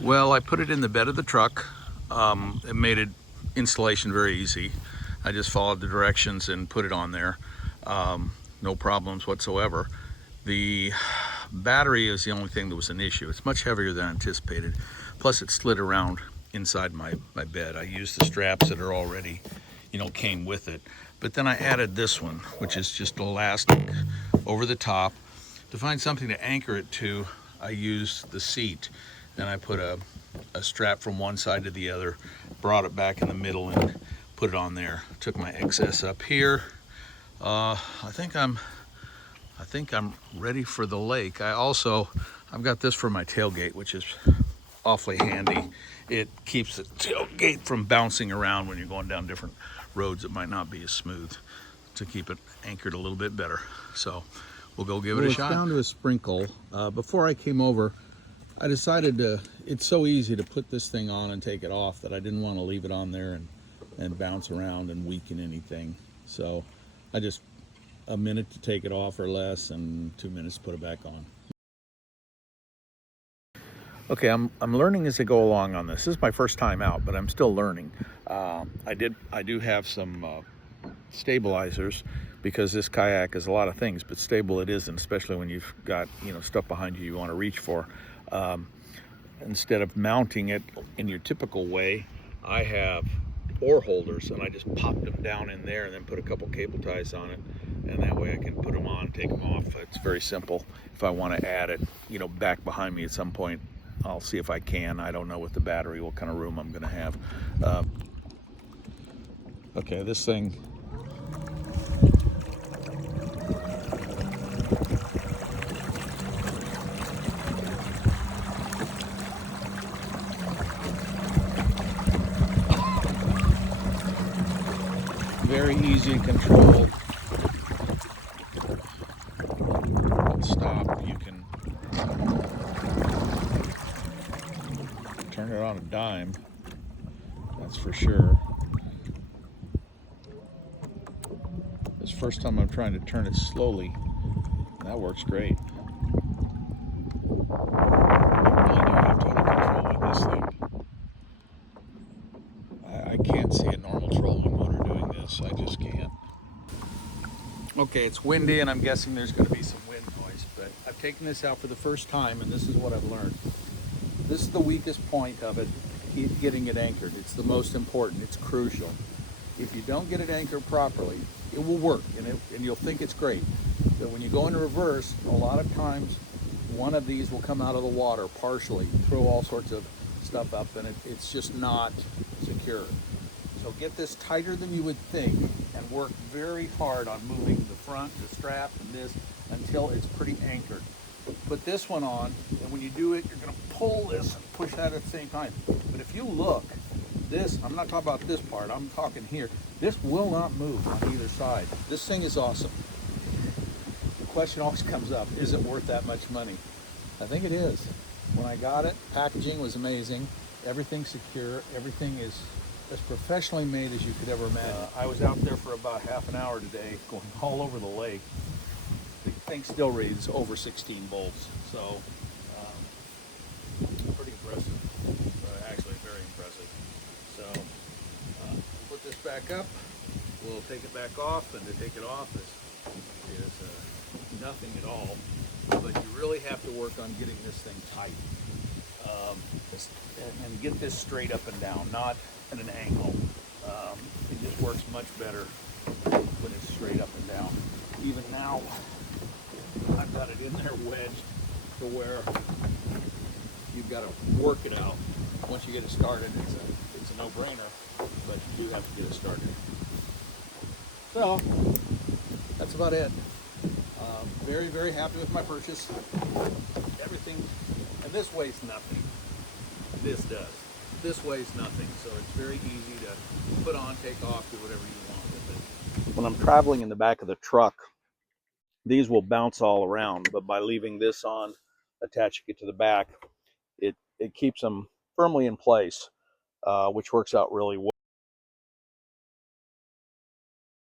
Well, I put it in the bed of the truck. It made it installation very easy. I just followed the directions and put it on there. No problems whatsoever. The battery is the only thing that was an issue. It's much heavier than anticipated. Plus it slid around inside my bed. I used the straps that are already, came with it. But then I added this one, which is just elastic over the top. To find something to anchor it to, I used the seat, and I put a strap from one side to the other, brought it back in the middle and put it on there. Took my excess up here. I think I'm ready for the lake. I've got this for my tailgate, which is awfully handy. It keeps the tailgate from bouncing around when you're going down different roads that might not be as smooth, to keep it anchored a little bit better. So we'll go give it a shot. It's down to a sprinkle. Before I came over, I decided it's so easy to put this thing on and take it off that I didn't want to leave it on there and bounce around and weaken anything. So I just, a minute to take it off or less, and 2 minutes to put it back on. Okay, I'm learning as I go along on this. This is my first time out, but I'm still learning. I do have some stabilizers, because this kayak is a lot of things, but stable it isn't, especially when you've got stuff behind you want to reach for. Instead of mounting it in your typical way, I have oar holders, and I just pop them down in there and then put a couple cable ties on it, and that way I can put them on, take them off. It's very simple. If I want to add it back behind me at some point, I'll see if I can. I don't know with the battery what kind of room I'm going to have. Okay, this thing, very easy to control. Stop, you can turn it on a dime, that's for sure. This first time I'm trying to turn it slowly, that works great. I really do have total control with this thing. I can't see a normal trolling motor doing this. I just can't. Okay, it's windy, and I'm guessing there's going to be some wind noise, but I've taken this out for the first time, and this is what I've learned. This is the weakest point of it, getting it anchored. It's the most important. It's crucial. If you don't get it anchored properly, it will work, and you'll think it's great. But when you go into reverse, a lot of times one of these will come out of the water partially, throw all sorts of stuff up, and it's just not secure. So get this tighter than you would think, and work very hard on moving the front, the strap, and this until it's pretty anchored. Put this one on, and when you do it, you're going to pull this and push that at the same time. But if you look, this, I'm not talking about this part, I'm talking here, this will not move on either side. This thing is awesome. The question always comes up, is it worth that much money? I think it is. When I got it, packaging was amazing. Everything's secure. Everything is as professionally made as you could ever imagine. I was out there for about half an hour today, going all over the lake. The thing still reads over 16 volts, so pretty impressive. Actually, very impressive. So put this back up. We'll take it back off, and to take it off is nothing at all. But you really have to work on getting this thing tight, and get this straight up and down, not at an angle. It just works much better when it's straight up and down. Even now, I've got it in there wedged to where you've got to work it out. Once you get it started, it's a no-brainer, but you do have to get it started. So that's about it. Very, very happy with my purchase. Everything, and this weighs nothing. This does. This weighs nothing, so it's very easy to put on, take off, do whatever you want with it. When I'm traveling in the back of the truck, these will bounce all around, but by leaving this on, attaching it to the back, it keeps them firmly in place, which works out really well.